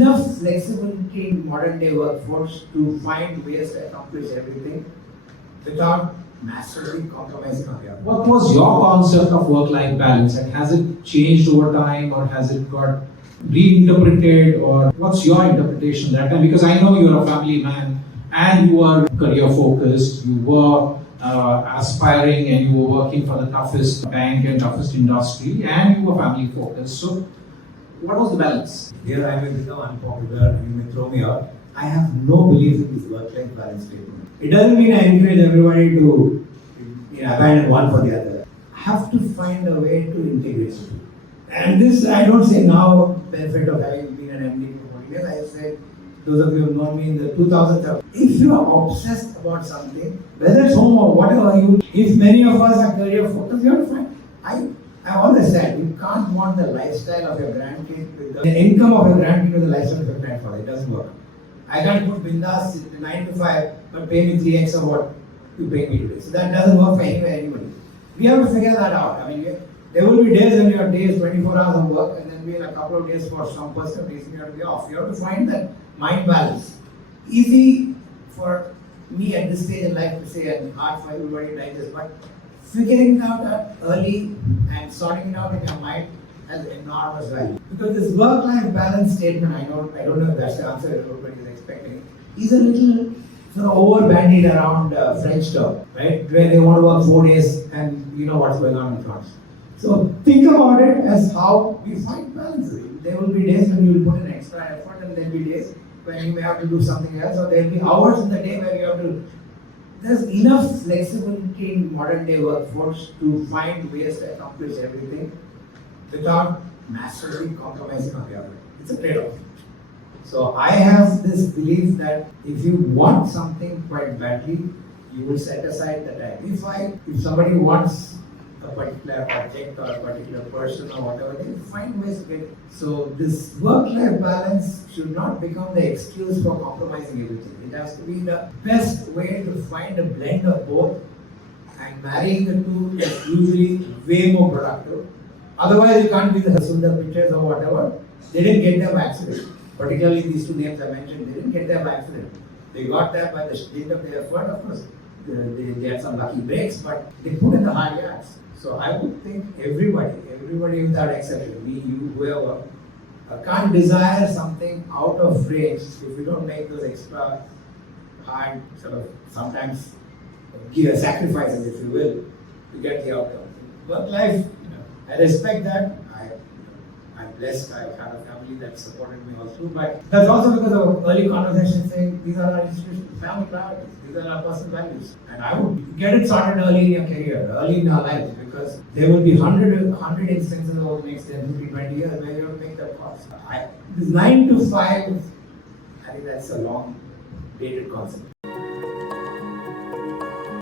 enough flexibility in modern day workforce to find ways to accomplish everything without massively compromising on the other. What was your concept of work-life balance, and has it changed over time, or has it got reinterpreted, or what's your interpretation that time? Because I know you're a family man and you are career focused, you were aspiring and you were working for the toughest bank and toughest industry, and you were family focused. So what was the balance? Here I may become unpopular, you may throw me out. I have no belief in this work-life balance statement. It doesn't mean I encourage everybody to abandon one for the other. I have to find a way to integrate it. And this, I don't say now, benefit of having been an MD for 40 years. I say, those of you who have known me in the 2000s, if you are obsessed about something, whether it's home or whatever, if many of us are career focused, you have to find. I always said, you can't want the lifestyle of your grandkid with the income of your grandkid with the lifestyle of your grandfather. It doesn't work. I can't put bindas 9 to 5, but pay me 3x of what you pay me today. So that doesn't work for anybody. We have to figure that out. I mean, there will be days when your day is 24 hours of work, and then we have a couple of days for some personal reason you have to be off. You have to find that mind balance. Easy for me at this stage in life to say, and hard for everybody like this, but figuring it out early and sorting it out in your mind has enormous value. Because this work-life balance statement, I don't know if that's the answer everybody is expecting, is a little sort of over-bandied around French term, right? Where they want to work 4 days and you know what's going on in France. So think about it as how we find balance. There will be days when you will put in extra effort, and there will be days when you may have to do something else, or there will be hours in the day where you have to. There's enough flexibility in modern day workforce to find ways to accomplish everything without massively compromising on the other. It's a trade-off. So I have this belief that if you want something quite badly, you will set aside the time. If somebody wants a particular object or a particular person or whatever, they will find ways to get it. So this work-life balance should not become the excuse for compromising everything. It has to be the best way to find a blend of both, and marrying the two is usually way more productive. Otherwise, you can't be the Sundar pictures or whatever. They didn't get there by accident. Particularly these two names I mentioned, they didn't get there by accident. They got there by the dint of their effort, of course. They had some lucky breaks, but they put in the hard yards. So I would think everybody without exception, me, you, whoever, can't desire something out of range if you don't make those extra hard, sort of sometimes give sacrifices, if you will, to get the outcome. Work life, I respect that. I'm blessed. I've had a family that supported me all through, but that's also because of early conversations saying these are our institutional family priorities, these are our personal values, and I would get it started early in your career, early in our lives, because there will be 100 instances over the next 10, 15, 20 years where you have to make that cost. This 9 to 5, I think that's a long dated concept.